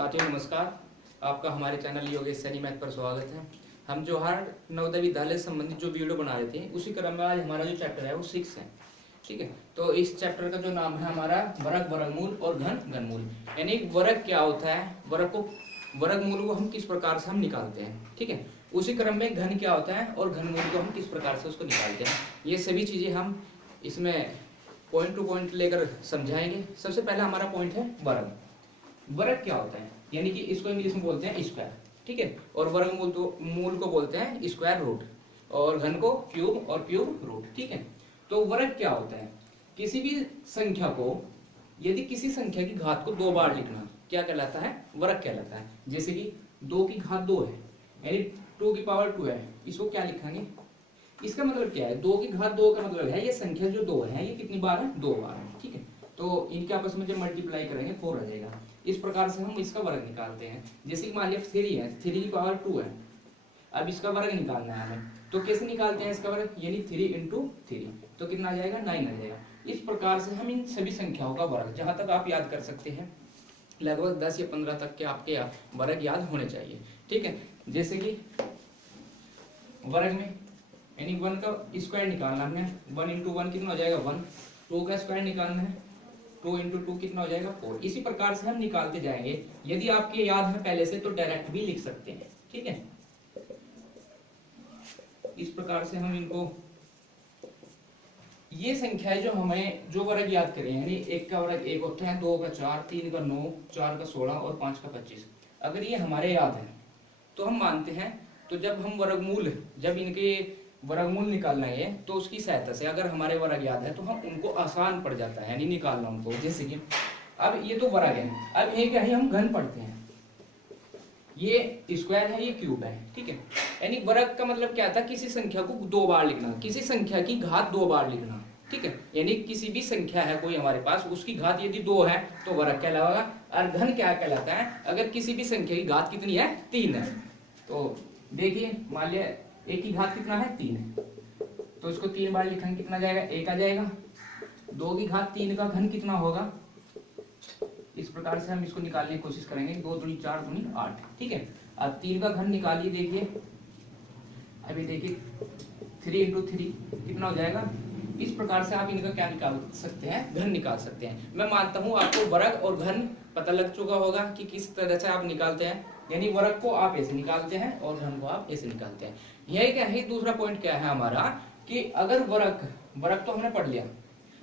साथियों नमस्कार, आपका हमारे चैनल योगेश सैनी मैथ पर स्वागत है। हम जवाहर नवोदय विद्यालय से संबंधित जो वीडियो बना रहे थे उसी क्रम में आज हमारा जो चैप्टर है वो 6 है। ठीक है, तो इस चैप्टर का जो नाम है हमारा वर्ग, वर्गमूल और घन, घनमूल। यानी वर्ग क्या होता है, वर्गमूल को हम किस प्रकार से हम निकालते हैं। ठीक है, उसी क्रम में घन क्या होता है और घनमूल को हम किस प्रकार से उसको निकालते हैं, ये सभी चीजें हम इसमें पॉइंट टू पॉइंट लेकर समझाएंगे। सबसे पहला हमारा पॉइंट है वर्ग। वर्ग क्या होता है, यानी कि इसको इंग्लिश में बोलते हैं स्क्वायर। ठीक है, और वर्गमूल तो मूल को बोलते हैं स्क्वायर रूट, और घन को क्यूब और क्यूब रूट। ठीक है, तो वर्ग क्या होता है, किसी भी संख्या को यदि किसी संख्या की घात को 2 बार लिखना क्या कहलाता है, वर्ग कहलाता है। जैसे कि 2 की घात 2 है, यानी 2 की पावर 2 है, इसको क्या लिखेंगे, इसका मतलब क्या है, 2 की घात 2 का मतलब है ये संख्या जो 2 है ये कितनी बार है, 2 बार है। ठीक है, तो इनके आपस में जब मल्टीप्लाई करेंगे 4 आ जाएगा। इस प्रकार से हम इसका वर्ग निकालते हैं। जैसे कि मान लिया 3 है, 3 की पावर 2 है, अब इसका वर्ग निकालना है हमें, तो कैसे निकालते हैं इसका वर्ग, यानी 3 × 3, तो कितना आ जाएगा, 9 आ जाएगा। इस प्रकार से हम इन सभी संख्याओं का वर्ग, जहां तक आप याद कर सकते हैं, लगभग 10 या 15 तक के आपके वर्ग याद होने चाहिए। ठीक है, जैसे कि वर्ग में यानी 1 का स्क्वायर निकालना है, 1 × 1 कितना हो जाएगा 1, 2 का स्क्वायर निकालना है, 2 × 2 कितना हो जाएगा 4। इसी प्रकार से हम निकालते जाएंगे। यदि आपके याद है पहले से तो डायरेक्ट भी लिख सकते हैं। ठीक है, इस प्रकार से हम इनको, ये संख्या है जो हमें जो वर्ग याद करें, यानी 1 का वर्ग 1 होता है, 2 का 4, 3 का 9, 4 का 16 और 5 का 25। अगर ये हमारे याद है तो हम मानते हैं, तो जब हम वर्गमूल, जब इनके वर्गमूल निकालना है तो उसकी सहायता से अगर हमारे वर्ग याद है तो हम उनको आसान पड़ जाता है, यानी निकालना उनको। जैसे कि अब ये तो वर्ग है, अब ये क्या है, हम घन पढ़ते हैं, ये स्क्वायर है, ये क्यूब है। ठीक है, यानी वर्ग का मतलब क्या था, किसी संख्या को 2 बार लिखना, किसी संख्या की घात 2 बार लिखना। ठीक है, यानी किसी भी संख्या है कोई हमारे पास, उसकी घात यदि 2 है तो वर्ग कहलाएगा। और घन क्या कहलाता है, अगर किसी भी संख्या की घात कितनी है, 3 है। तो देखिए मान लिया 1 की घात कितना है, 3 है, तो इसको 3 बार लिखेंगे, कितना जाएगा, 1 आ जाएगा। 2 की घात 3 का घन कितना होगा, इस प्रकार से हम इसको निकालने की कोशिश करेंगे, 2 दूनी 4 दूनी 8। ठीक है, अब 3 का घन निकालिए, देखिए अभी देखिए 3 × 3 कितना हो जाएगा। इस प्रकार से आप इनका क्या निकाल सकते हैं, घन निकाल सकते हैं। मैं मानता हूं आपको वर्ग और घन पता लग चुका होगा कि किस तरह से आप निकालते हैं, यानी वर्ग को आप ऐसे निकालते हैं और घन को आप ऐसे निकालते हैं। यही क्या है, दूसरा पॉइंट क्या है हमारा, कि अगर वर्ग तो हमने पढ़ लिया,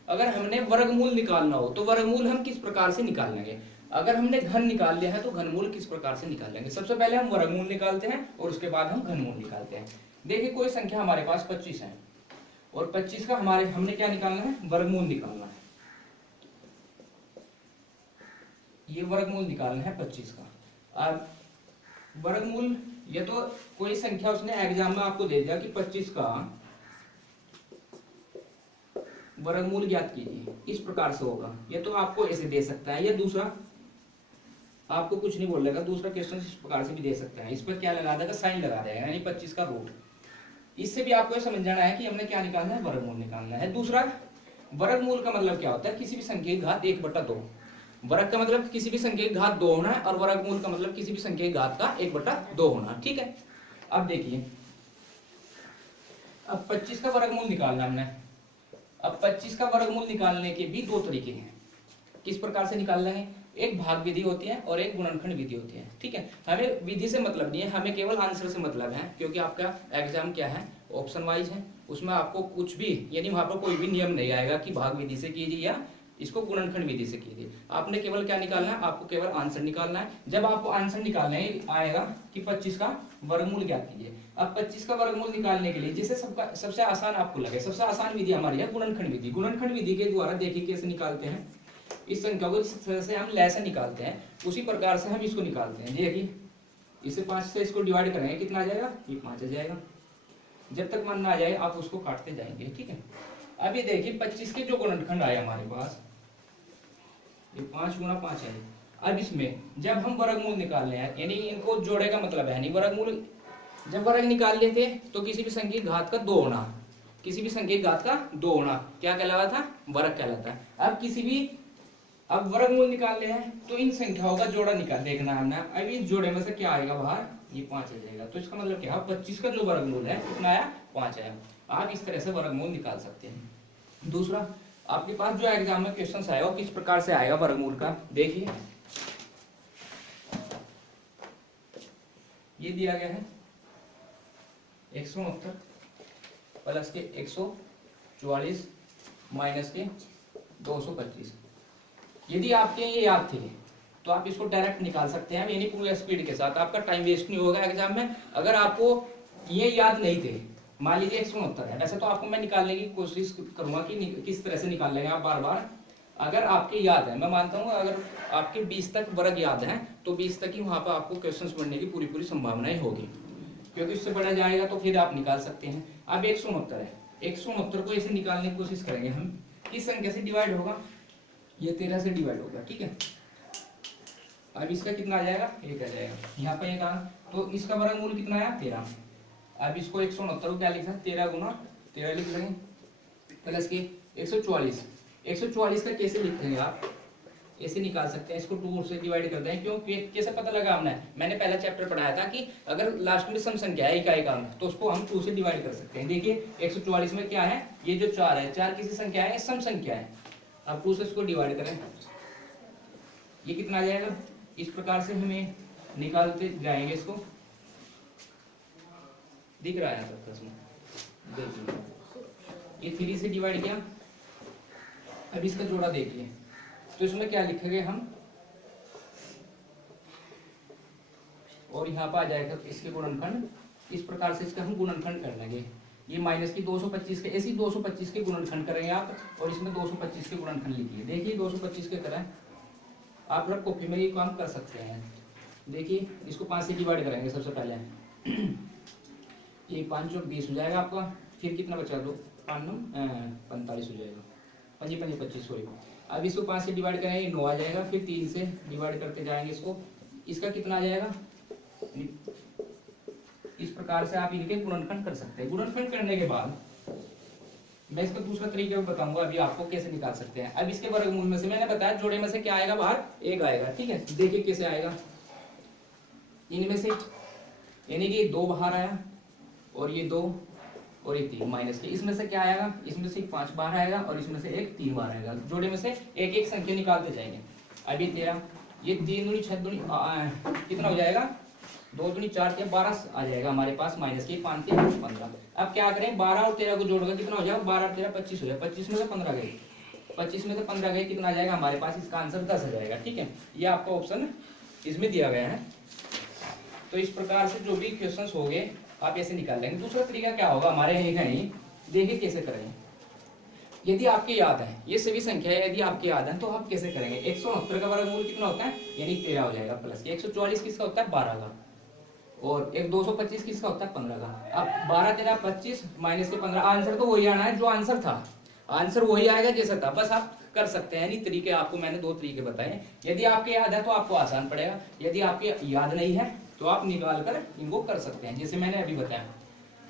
अगर हमने वर्गमूल निकालना हो तो वर्गमूल हम किस प्रकार से निकाल लेंगे। अगर हमने घन निकाल लिया है तो घनमूल किस प्रकार से निकाल लेंगे। सबसे पहले हम वर्गमूल निकालते हैं और उसके बाद हम घनमूल निकालते हैं। देखिए कोई संख्या हमारे पास 25 है और 25 का हमने क्या निकालना है, वर्गमूल निकालना है। ये वर्गमूल निकालना है 25 का। अब वर्गमूल, ये तो कोई संख्या उसने एग्जाम में आपको दे दिया कि 25 का वर्गमूल ज्ञात कीजिए, इस प्रकार से होगा। ये तो आपको ऐसे दे सकता है, या दूसरा आपको कुछ नहीं बोलेगा, दूसरा क्वेश्चन इस प्रकार से भी दे सकता है। इस पर क्या लगा देगा, साइन लगा देगा, यानी 25 का रूट। इससे भी आपको समझ जाना है कि हमने क्या निकालना है, वर्गमूल निकालना है। दूसरा, वर्गमूल का मतलब क्या होता है, किसी भी संख्या की घात 1/2। वर्ग का मतलब किसी भी संख्या की घात 2 होना है, और वर्गमूल का मतलब किसी भी संख्या की घात का 1/2 होना। ठीक है, अब देखिए, अब 25 का वर्गमूल निकालना हमने। अब 25 का वर्गमूल निकालने के भी 2 तरीके हैं। किस प्रकार से निकालना है, एक भाग विधि होती है और एक गुणनखंड विधि होती है। ठीक है, हमें विधि से मतलब नहीं है, हमें केवल आंसर से मतलब है, क्योंकि आपका एग्जाम क्या है, ऑप्शन वाइज है, उसमें आपको कुछ भी, यानी वहां पर कोई भी नियम नहीं आएगा कि भाग विधि से कीजिए या इसको गुणनखंड विधि से कीजिए। आपने केवल क्या निकालना है, आपको केवल आंसर निकालना है। जब आपको आंसर निकालने आएगा कि 25 का वर्गमूल ज्ञात कीजिए। अब 25 का वर्गमूल निकालने के लिए जिसे सबसे आसान आपको लगे, सबसे आसान विधि हमारी है गुणनखंड विधि। गुणनखंड विधि के द्वारा देखिए कैसे निकालते हैं, इस संख्या को जिस तरह से हम लय निकालते हैं उसी प्रकार से हम इसको निकालते हैं। देखिए इसे 5 से इसको डिवाइड करेंगे, कितना आ जाएगा, ये 5 आ जाएगा। जब तक मन ना आ जाए आप उसको काटते जाएंगे। ठीक है, अब ये देखिए 25 के जो गुणनखंड आए हमारे पास, ये 5 × 5 है। अब इसमें जब हम वर्गमूल निकाल रहे हैं, यानी इनको जोड़े का मतलब है नहीं, वर्गमूल जब वर्ग निकाल लेते तो किसी भी संख्या की घात का 2 होना, किसी भी संख्या की घात का 2 होना क्या कहलाता था, वर्ग कहलाता है। अब किसी भी अब वर्गमूल निकालने हैं तो इन संख्याओं का जोड़ा निकाल देखना है हमने। अब इस जोड़े में से क्या आएगा बाहर, ये 5 आ जाएगा। तो इसका मतलब क्या है, 25 का जो वर्गमूल है कितना आया, 5 आया। आप इस तरह से वर्गमूल निकाल सकते हैं। दूसरा, आपके पास जो एग्जाम में क्वेश्चन आएगा वो किस प्रकार से आएगा वर्गमूल का, देखिए ये दिया गया है 169 प्लस के 144 माइनस के 225। यदि आपके ये याद थे तो आप इसको डायरेक्ट निकाल सकते हैं, यानी पूरी स्पीड के साथ, आपका टाइम वेस्ट नहीं होगा एग्जाम में। अगर आपको ये याद नहीं थे, मान लीजिए 169 है, वैसे तो आपको मैं निकालने की कोशिश करूंगा कि किस तरह से निकाल लेंगे आप बार बार। अगर आपके याद है, मैं मानता हूँ अगर आपके 20 तक वर्ग याद है तो 20 तक ही वहां पर आपको क्वेश्चन बनने की पूरी संभावनाएं होगी, क्योंकि इससे बढ़ा जाएगा तो फिर आप निकाल सकते हैं। अब 169 है, 169 को ऐसे निकालने की कोशिश करेंगे हम, किस संख्या से डिवाइड होगा, ये 13 से डिवाइड होगा, ठीक है। अब इसका कितना आ जाएगा, 1 आ जाएगा, यहाँ पर 1 आ, तो इसका वर्गमूल कितना आया, 13। अब इसको 169 को क्या लिख सकते हैं, 13 गुना 13 लिख लेंगे प्लस के 144। 144 का कैसे लिखेंगे आप, ऐसे निकाल सकते हैं, इसको 2 से डिवाइड कर दें। क्यों, कैसे पता लगा हमने, मैंने पहला चैप्टर पढ़ाया था कि अगर लास्ट में सम संख्या है इकाई का अंक तो उसको हम 2 से डिवाइड कर सकते हैं। देखिए 144 में क्या है, ये जो 4 है, 4 किसी संख्या है, सम संख्या है। अब 2 से इसको डिवाइड करें, ये कितना आ जाएगा, इस प्रकार से हमें निकालते जाएंगे। इसको दिख रहा है सब प्रश्न, देखिए ये 3 से डिवाइड किया। अब इसका जोड़ा देखिए, तो इसमें क्या लिखेंगे हम, और यहाँ पर आ जाएगा इसके गुणनखंड, इस प्रकार से इसका हम गुणनखंड कर लेंगे। ये माइनस की 225 के, ऐसे 225 के गुणनखंड करेंगे आप, और इसमें 225 के गुणनखंड लिखिए। देखिए 225 के तरह आप लोग कॉपी में ये काम कर सकते हैं। देखिए इसको 5 से डिवाइड करेंगे सबसे पहले, ये 5 और 20 हो जाएगा आपका, फिर कितना बचा, 2 5 45 हो जाएगा, 5 5 25 सॉरी। अब इसको 5 से डिवाइड करेंगे, 9 आ जाएगा, फिर 3 से डिवाइड करते जाएंगे इसको, इसका कितना आ जाएगा। इस प्रकार से आप इनके गुणनखंड कर सकते हैं। गुणनखंड करने के बाद मैं इसका दूसरा तरीका बताऊंगा अभी आपको कैसे निकाल सकते हैं। अब इसके वर्गमूल में से मैंने बताया जोड़े में से क्या आएगा बाहर, 1 आएगा, ठीक है। देखिए कैसे आएगा, इनमें से यानी कि 2 बाहर आया, और ये 2 और ये 3 माइनस के, इसमें से क्या आएगा, इसमें से 5 बाहर आएगा, और इसमें से 1 3 बाहर आएगा। जोड़े में से एक एक संख्या निकालते जाएंगे। अब ये 13, ये 3 दूनी 6 दूनी कितना हो जाएगा, 2 दूनी 4 के 12 आ जाएगा हमारे पास, माइनस के 5 के 15। अब क्या करें, 12 और 13 को जोड़कर कितना हो जाएगा, 12 13 25 हो जाएगा। 25 में से 15 गए, 25 में से 15 गए, कितना आ जाएगा हमारे पास, इसका आंसर 10 आ जाएगा, ठीक है। ये आपका ऑप्शन इसमें दिया गया है। तो इस प्रकार से जो भी क्वेश्चंस होंगे आप ऐसे निकाल लेंगे। दूसरा तरीका क्या होगा हमारे यहाँ नहीं, देखिए कैसे करेंगे। यदि आपके याद है ये सभी संख्या यदि आपके याद है तो आप कैसे करेंगे, 169 का वर्गमूल कितना होता है, यानी 13 हो जाएगा, प्लस के 144 किसका होता है, 12 का, और एक 225 किसका होता है, 15 का। अब 12 13 25 माइनस के 15, आंसर तो वही आना है जो आंसर था, आंसर वही आएगा जैसा था, बस आप कर सकते हैं। यानी तरीके आपको मैंने 2 तरीके बताए। यदि आपके याद है तो आपको आसान पड़ेगा, यदि आपके याद नहीं है तो आप निकाल कर इनको कर सकते हैं, जैसे मैंने अभी बताया।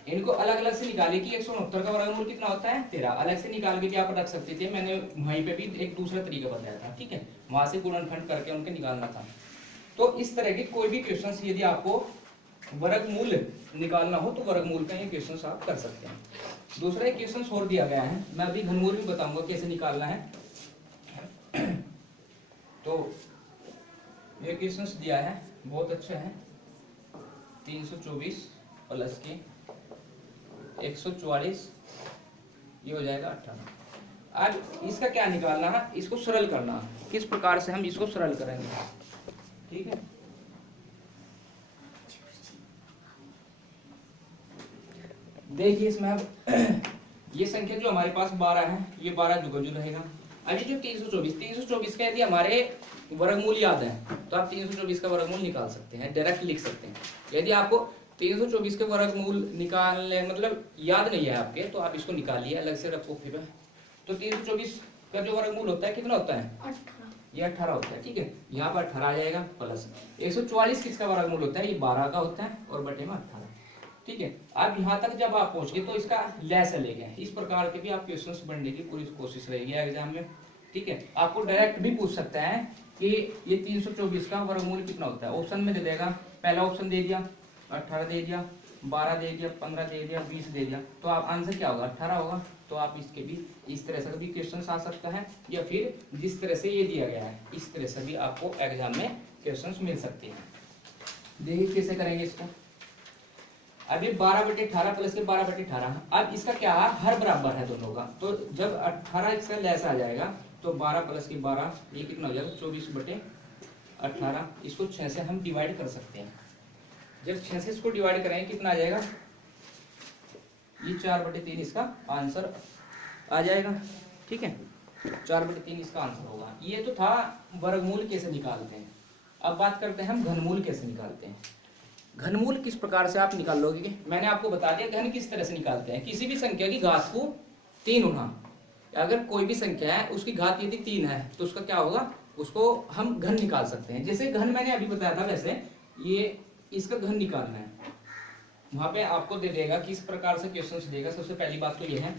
इनको अलग अलग से निकाले कि 169 का वर्गमूल कितना होता है, 13, अलग से निकाल के भी आप रख सकते थे। मैंने वहीं पे भी एक दूसरा तरीका बताया था, ठीक है, वहां से गुणनखंड करके उनके निकालना था। तो इस तरह के कोई भी क्वेश्चन यदि आपको वर्गमूल निकालना हो तो वर्गमूल का ये क्वेश्चन आप कर सकते हैं। दूसरा एक क्वेश्चन और दिया गया है, मैं अभी घनमूल भी बताऊंगा कैसे निकालना है। तो ये क्वेश्चन दिया है, बहुत अच्छा है, 324 प्लस के 144, ये हो जाएगा 18। अब इसका क्या निकालना है, इसको सरल करना, किस प्रकार से हम इसको सरल करेंगे, ठीक है। देखिए इसमें अब ये संख्या जो हमारे पास 12 है, ये 12 जुगल रहेगा। अभी जो 324 का यदि हमारे वर्गमूल याद है तो आप 324 का वर्गमूल निकाल सकते हैं, डायरेक्ट लिख सकते हैं। यदि आपको 324 के वर्गमूल निकालने मतलब याद नहीं है आपके तो आप इसको निकालिए, अलग से रखो फिर। तो 324 का जो वर्गमूल होता है कितना होता है, 18, ये 18 होता है, ठीक है। यहाँ पर 18 आ जाएगा, प्लस 144 किसका वर्गमूल होता है, ये 12 का होता है, और बटे में 18, ठीक है। अब यहाँ तक जब आप पहुंच गए तो इसका लैस लेंगे, इस प्रकार के भी आप क्वेश्चंस बनने की पूरी कोशिश रहेगी एग्जाम में, ठीक है, आपको डायरेक्ट भी पूछ सकता है कि ये 324 का वर्गमूल कितना होता है। ऑप्शन में दे देगा, पहला ऑप्शन दे दिया 18 दे दिया, 12 दे दिया, 15 दे दिया, 20 दे दिया, तो आप आंसर क्या होगा 18 होगा। तो आप इसके भी इस तरह से भी क्वेश्चन आ सकता है, या फिर जिस तरह से ये दिया गया है इस तरह से भी आपको एग्जाम में क्वेश्चन मिल सकते हैं। देखिए कैसे करेंगे इसको। अभी 12/18 प्लस के 12/18, अब इसका क्या है, हर बराबर है दोनों का, तो जब 18 इसका लेस आ जाएगा तो 12 प्लस के 12 ये कितना हो जाएगा 24/18। इसको 6 से हम डिवाइड कर सकते हैं। जब 6 से इसको डिवाइड करेंगे कितना आ जाएगा, ये 4/3 इसका आंसर आ जाएगा। ठीक है, 4/3 इसका आंसर होगा। ये तो था वर्गमूल कैसे निकालते हैं। अब बात करते हैं हम घनमूल कैसे निकालते हैं। घनमूल किस प्रकार से आप निकाल लोगे, मैंने आपको बता दिया घन किस तरह से निकालते हैं। किसी भी संख्या की घात को 3 होना, अगर कोई भी संख्या है उसकी घात यदि 3 है तो उसका क्या होगा, उसको हम घन निकाल सकते हैं। जैसे घन मैंने अभी बताया था, वैसे ये इसका घन निकालना है, वहां पे आपको दे देगा किस प्रकार से क्वेश्चन देगा। सबसे पहली बात तो ये है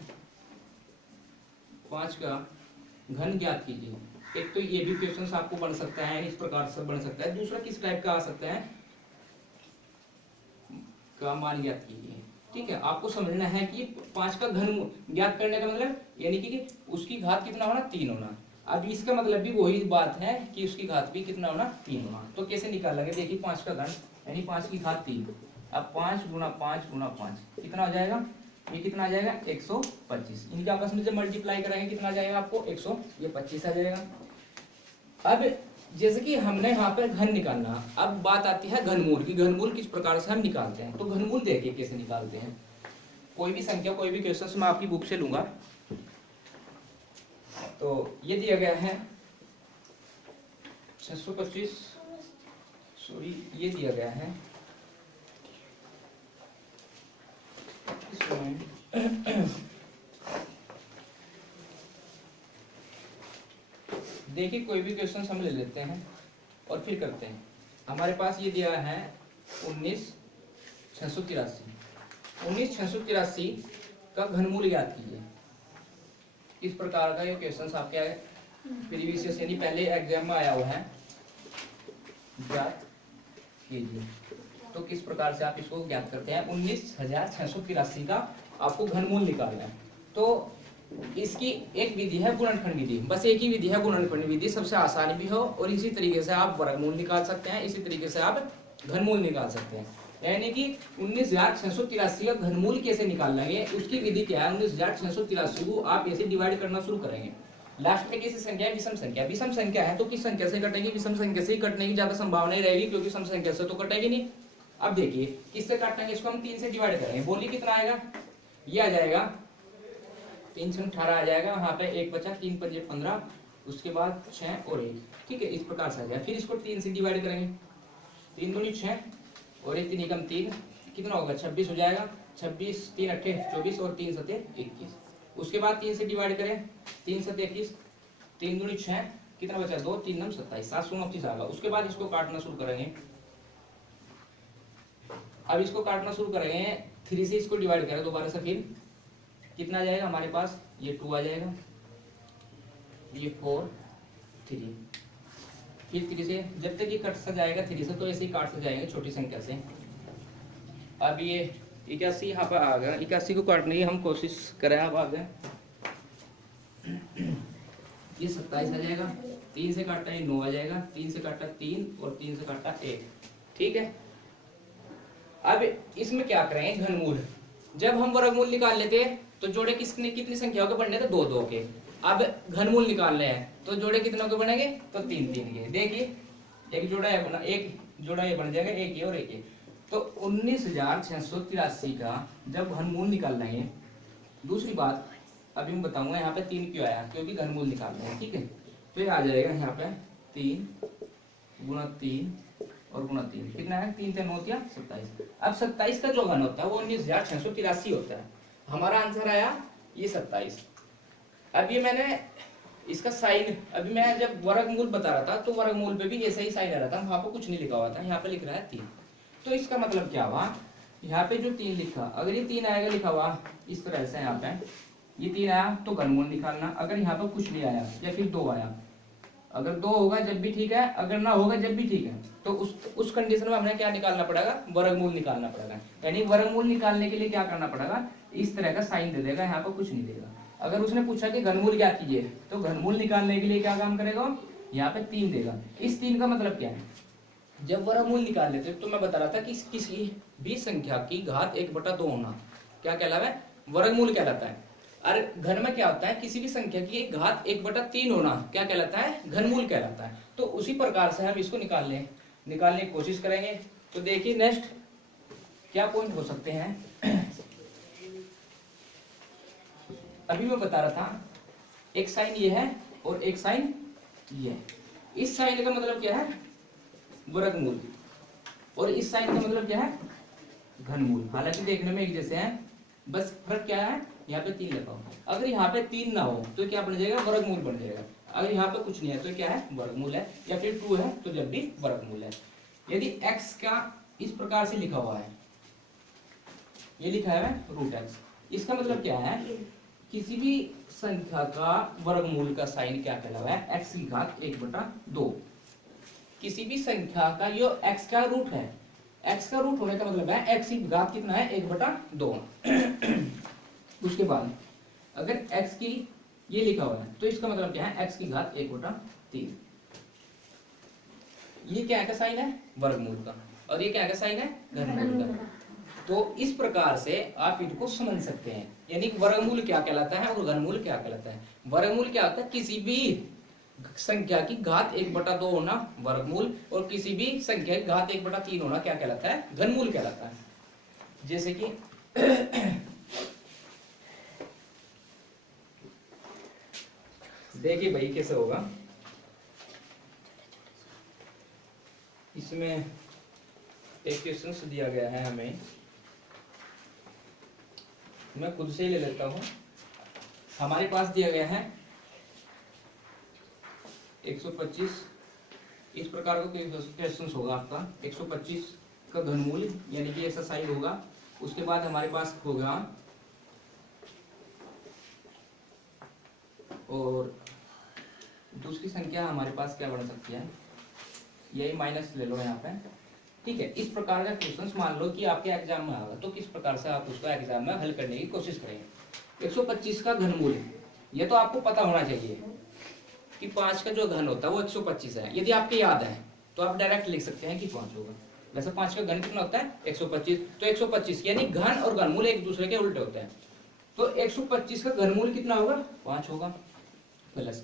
5 का घन ज्ञात कीजिए। एक तो ये भी क्वेश्चन आपको बन सकता है, इस प्रकार से बन सकता है। दूसरा किस टाइप का आ सकता है, का मान ज्ञात कीजिए। ठीक है, आपको समझना है कि 5 का घन ज्ञात करने का मतलब यानी कि उसकी घात कितना होना, 3 होना। अब इसका मतलब भी वही बात है कि उसकी घात भी कितना होना, 3 होना। तो कैसे निकालेंगे, देखिए 5 का घन यानी 5 की घात 3। अब 5 गुना 5 गुना 5 कितना हो जाएगा, ये कितना आ जाएगा 125। इनके आपस में जब मल्टीप्लाई कराएंगे कितना आ जाएगा आपको 125 आ जाएगा। अब जैसे कि हमने यहाँ पर घन निकालना, अब बात आती है घनमूल की। घनमूल किस प्रकार से हम निकालते हैं, तो घनमूल देखिए कैसे निकालते हैं। कोई भी संख्या, कोई भी क्वेश्चन मैं आपकी बुक से लूंगा। तो ये दिया गया है 625, सॉरी ये दिया गया है देखिए कोई भी क्वेश्चन हम ले लेते हैं और फिर करते हैं। हमारे पास ये दिया है 19,683। 19,683 का घनमूल ज्ञात कीजिए। इस प्रकार का ये क्वेश्चन आपके प्रीवियस यानी पहले एग्जाम में आया हुआ है, ज्ञात कीजिए। तो किस प्रकार से आप इसको ज्ञात करते हैं, 19,683 का आपको घनमूल निकालना है। तो इसकी एक विधि है गुणनखंड विधि, बस एक ही विधि है गुणनखंड विधि, सबसे आसान भी हो और इसी तरीके से आप वर्गमूल निकाल सकते हैं, इसी तरीके से आप घनमूल निकाल सकते हैं। यानी कि 19,683 का घनमूल कैसे निकाल लेंगे, उसकी विधि क्या है। 19,683 को आप ऐसे डिवाइड करना शुरू करेंगे। लास्ट में कैसी संख्या है, विषम संख्या। विषम संख्या है तो किस संख्या से कटेगी, विषम संख्या से ही कटने की ज्यादा संभावना ही रहेगी, क्योंकि सम संख्या से तो कटेगी नहीं। अब देखिए किससे काटेंगे, इसको हम 3 से डिवाइड करेंगे। बोलिए कितना आएगा, ये आ जाएगा 3 से 18 आ जाएगा, वहां पे 1 बचा, 3 5 15, उसके बाद 6 और 1। ठीक है, इस प्रकार से आ जाएगा। फिर इसको 3 से डिवाइड करेंगे, 3 दूनी 6 और 1 3 एकम 3, कितना होगा 26 हो जाएगा। 26 3 8 24 और 3 7 21। उसके बाद 3 से डिवाइड करें, 3 7 21, 3 दूनी 6, कितना बचा 2 3 9 27, 729 आ गया। उसके बाद इसको काटना शुरू करेंगे। अब इसको काटना शुरू करेंगे, 3 से इसको डिवाइड करें दोबारा से, फिर कितना आ जाएगा हमारे पास, ये 2 आ जाएगा, ये 4 3, फिर 3 से जब तक ये कट सा जाएगा 3 से, तो ऐसे ही काट से जाएंगे छोटी संख्या से। अब ये 81 यहाँ पर आ गया, 81 को काटने की हम कोशिश करें। अब आ गए ये 27 आ जाएगा, 3 से काटा ये 9 आ जाएगा, 3 से काटा 3 और 3 से काटा 1। ठीक है, अब इसमें क्या करेंगे, घनमूल। जब हम वर्गमूल निकाल लेते हैं तो जोड़े कितनी संख्याओं के बनने थे, 2 2 के। अब घनमूल निकालने हैं तो जोड़े कितनों के बनेंगे, तो 3 3 के। देखिए एक जोड़ा है बना, एक जोड़ा ये बन जाएगा, एक ये और एक ये। तो 19,683 का जब घनमूल निकाल लेंगे, दूसरी बात अभी मैं बताऊंगा यहाँ पे 3 क्यों आया, क्योंकि घनमूल निकालना है। ठीक है, फिर आ जाएगा यहाँ पे 3 गुणा 3 और गुणा 3, कितना है 3 3 9 27। अब 27 का जो घन होता है वो 19,683 होता है। हमारा आंसर आया ये 27। अब ये मैंने इसका साइन, अभी मैं जब वर्गमूल बता रहा था तो वर्गमूल पे भी ऐसा ही साइन आ रहा था, वहां पर कुछ नहीं लिखा हुआ था, यहाँ पे लिख रहा है 3। तो इसका मतलब क्या हुआ, यहाँ पे जो 3 लिखा, अगर ये 3 आएगा लिखा हुआ इस तरह से यहाँ पे, ये 3 आया तो घनमूल निकालना। अगर यहाँ पर कुछ नहीं आया या फिर 2 आया, अगर 2 होगा जब भी ठीक है, अगर ना होगा जब भी ठीक है, तो उस कंडीशन में हमें क्या निकालना पड़ेगा, वर्गमूल निकालना पड़ेगा। यानी वर्गमूल निकालने के लिए क्या करना पड़ेगा, इस तरह का साइन दे देगा, यहाँ पर कुछ नहीं देगा। अगर उसने पूछा कि घनमूल क्या कीजिए, तो घनमूल निकालने के लिए क्या काम करेगा, यहाँ पे 3 देगा। इस 3 का मतलब क्या है, जब वर्गमूल निकाल लेते तो मैं बता रहा था कि किसी भी संख्या की घात 1/2 होना क्या कहलाता है, वर्गमूल कहलाता है। और घन में क्या होता है, किसी भी संख्या की घात 1/3 होना क्या कहलाता है, घनमूल कहलाता है। तो उसी प्रकार से हम इसको निकालने की कोशिश करेंगे। तो देखिए नेक्स्ट क्या पॉइंट हो सकते हैं। अभी मैं बता रहा था एक साइन ये है और एक साइन ये है। इस साइन का मतलब क्या है, वर्गमूल, और इस साइन का मतलब क्या है, घनमूल। हालांकि देखने में एक जैसे हैं, बस फर्क क्या है, यहाँ पे 3 लिखा हो। अगर यहाँ पे 3 ना हो तो क्या बन जाएगा, वर्गमूल बन जाएगा। अगर यहाँ पे कुछ नहीं है तो क्या है, वर्गमूल है, या फिर 2 है तो जब भी वर्गमूल है। यदि x का इस प्रकार से लिखा हुआ है, ये लिखा है √x, इसका मतलब क्या है, किसी भी संख्या का वर्गमूल का साइन क्या कहलावा है, x की घात 1/2। किसी भी संख्या का जो x का रूट है, x का रूट होने का मतलब है x की घात कितना है, 1/2। उसके बाद अगर x की ये लिखा हुआ है तो इसका मतलब क्या है, x की घात 1/3। ये क्या का साइन है, वर्गमूल का, और ये क्या का साइन है, घनमूल का। तो इस प्रकार से आप इनको समझ सकते हैं, यानी वर्गमूल क्या कहलाता है और घनमूल क्या कहलाता है। वर्गमूल क्या होता है, किसी भी संख्या की घात 1/2 होना वर्गमूल, और किसी भी संख्या की घात 1/3 होना क्या कहलाता है, घनमूल कहलाता है। जैसे कि देखिए भाई कैसे होगा, इसमें एक क्वेश्चन दिया गया है हमें, मैं खुद से ही ले लेता हूं। हमारे पास दिया गया है 125, इस प्रकार का क्वेश्चन होगा आपका। 125 का घनमूल यानी कि ऐसा साइन होगा। उसके बाद हमारे पास होगा, और दूसरी संख्या हमारे पास क्या बन सकती है, यही माइनस ले लो यहाँ पे, ठीक है। इस प्रकार का क्वेश्चन मान लो कि आपके एग्जाम में आएगा, तो किस प्रकार से आप उसको एग्जाम में हल करने की कोशिश करेंगे। 125 का घनमूल, ये तो आपको पता होना चाहिए कि 5 का जो घन होता है वो 125 है। यदि आपके याद है तो आप डायरेक्ट लिख सकते हैं कि 5 होगा। वैसे 5 का घन कितना होता है, 125, तो 125 यानी घन और घनमूल एक दूसरे के उल्टे होते हैं। तो 125 का घनमूल कितना होगा, 5 होगा, प्लस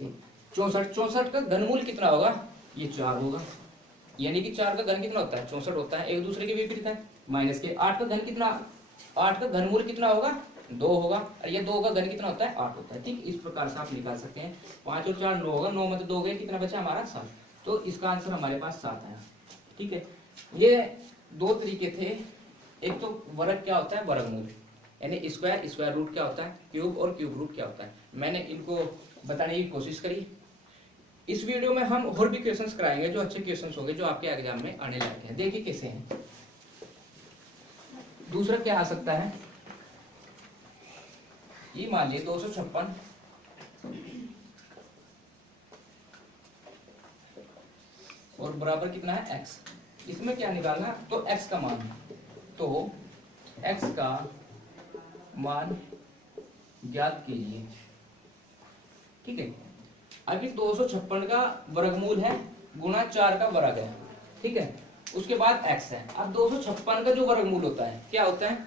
64 का घनमूल कितना होगा, ये 4 होगा। यानी कि 4 का घन कितना होता है, 64 होता है, एक दूसरे के विपरीत है, माइनस के। 8 का घन कितना, 8 का घनमूल कितना होगा, 2 होगा, और ये 2 का घन कितना होता है, 8 होता है। ठीक, इस प्रकार से आप निकाल सकते हैं। 5 और 4 9 होगा, 9 में तो 2 गए, कितना बचा हमारा, 7। तो इसका आंसर हमारे पास 7 आया। ठीक है, ये 2 तरीके थे। एक तो वर्ग क्या होता है, वर्गमूल, यानी स्क्वायर, स्क्वायर रूट क्या होता है, क्यूब और क्यूब रूट क्या होता है, मैंने इनको बताने की कोशिश करी। इस वीडियो में हम और भी क्वेश्चंस कराएंगे जो अच्छे क्वेश्चंस होंगे, जो आपके एग्जाम में आने लायक हैं। देखिए कैसे हैं। दूसरा क्या आ सकता है, ये मान लीजिए 256 और बराबर कितना है, x। इसमें क्या निकालना, तो x का मान, तो x का मान ज्ञात कीजिए। ठीक है, अभी 256 का वर्गमूल है गुणा 4 का वर्ग है, ठीक है। उसके बाद x है। अब 256 का जो वर्गमूल होता है क्या होता है,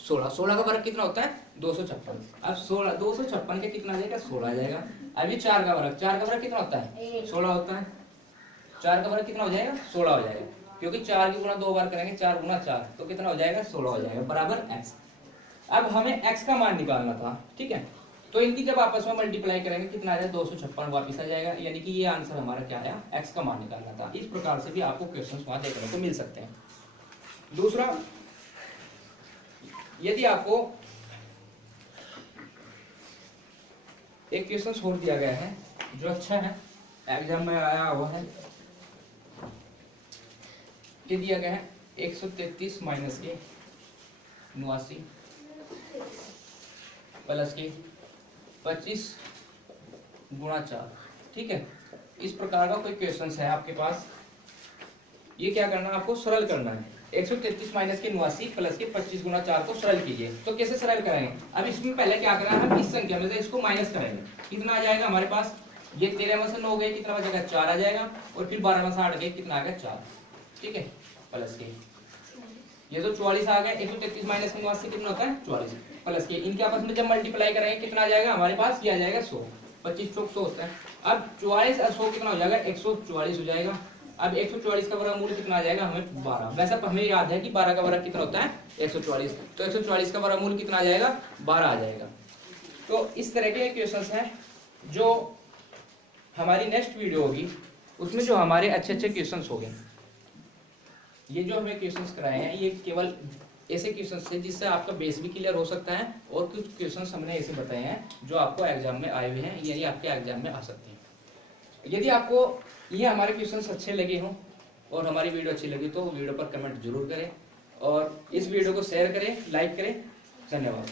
16। 16 का वर्ग कितना होता है, 256। अब 16, 256 का कितना आ जाएगा, 16 आ जाएगा। अभी 4 का वर्ग, 4 का वर्ग कितना होता है, 16 होता है। 4 का वर्ग कितना हो जाएगा, 16 हो जाएगा, क्योंकि 4 की गुणा 2 बार करेंगे, 4 गुणा 4 तो कितना हो जाएगा, 16 हो जाएगा, बराबर x। अब हमें x का मान निकालना था, ठीक है। तो इनकी जब आपस में मल्टीप्लाई करेंगे कितना आ जाएगा, 256 वापिस आ जाएगा। यानी कि ये आंसर हमारा क्या आया, x का मान निकालना था। इस प्रकार से भी आपको क्वेश्चंस वहां देखने को मिल सकते हैं। दूसरा, यदि आपको एक क्वेश्चन छोड़ दिया गया है जो अच्छा है, एग्जाम में आया हुआ है, ये दिया गया है 133 माइनस के 89 प्लस के 25 गुणा 4। ठीक है, इस प्रकार का कोई क्वेश्चन है आपके पास, ये क्या करना है आपको, सरल करना है। 133 माइनस के 89 प्लस के 25 गुणा 4 को सरल कीजिए। तो कैसे सरल करेंगे, अब इसमें पहले क्या करना है, हम इस संख्या में से इसको माइनस करेंगे। कितना आ जाएगा हमारे पास, ये 13 में से 9 गए, कितना बचेगा 4 आ जाएगा, और फिर 12 में से 8 गए, कितना आ गया 4। ठीक है, प्लस के ये तो 44 आ गया। 133 माइनस के 89 कितना होता है 44, प्लस के इनके आपस में जब मल्टीप्लाई करेंगे कितना आ जाएगा हमारे पास, ये आ जाएगा 100। 25 चौक 100 होता है। अब 44 और 100 कितना हो जाएगा, 144 हो जाएगा। अब 144 का वर्गमूल कितना आ जाएगा हमें 12। वैसे हमें याद है कि 12 का वर्ग कितना होता है 144, तो 144 का वर्गमूल कितना आ जाएगा 12 आ जाएगा। तो इस तरह के क्वेश्चंस हैं जो हमारी नेक्स्ट वीडियो होगी, उसमें जो हमारे अच्छे अच्छे क्वेश्चंस होंगे। ये जो हमें क्वेश्चंस कराए हैं ये केवल ऐसे क्वेश्चंस हैं जिससे आपका बेस भी क्लियर हो सकता है, और कुछ क्वेश्चंस हमने ऐसे बताए हैं जो आपको एग्जाम में आए हुए हैं, यानी आपके एग्जाम में आ सकते हैं। यदि आपको ये हमारे क्वेश्चंस अच्छे लगे हों और हमारी वीडियो अच्छी लगी तो वीडियो पर कमेंट जरूर करें, और इस वीडियो को शेयर करें, लाइक करें। धन्यवाद।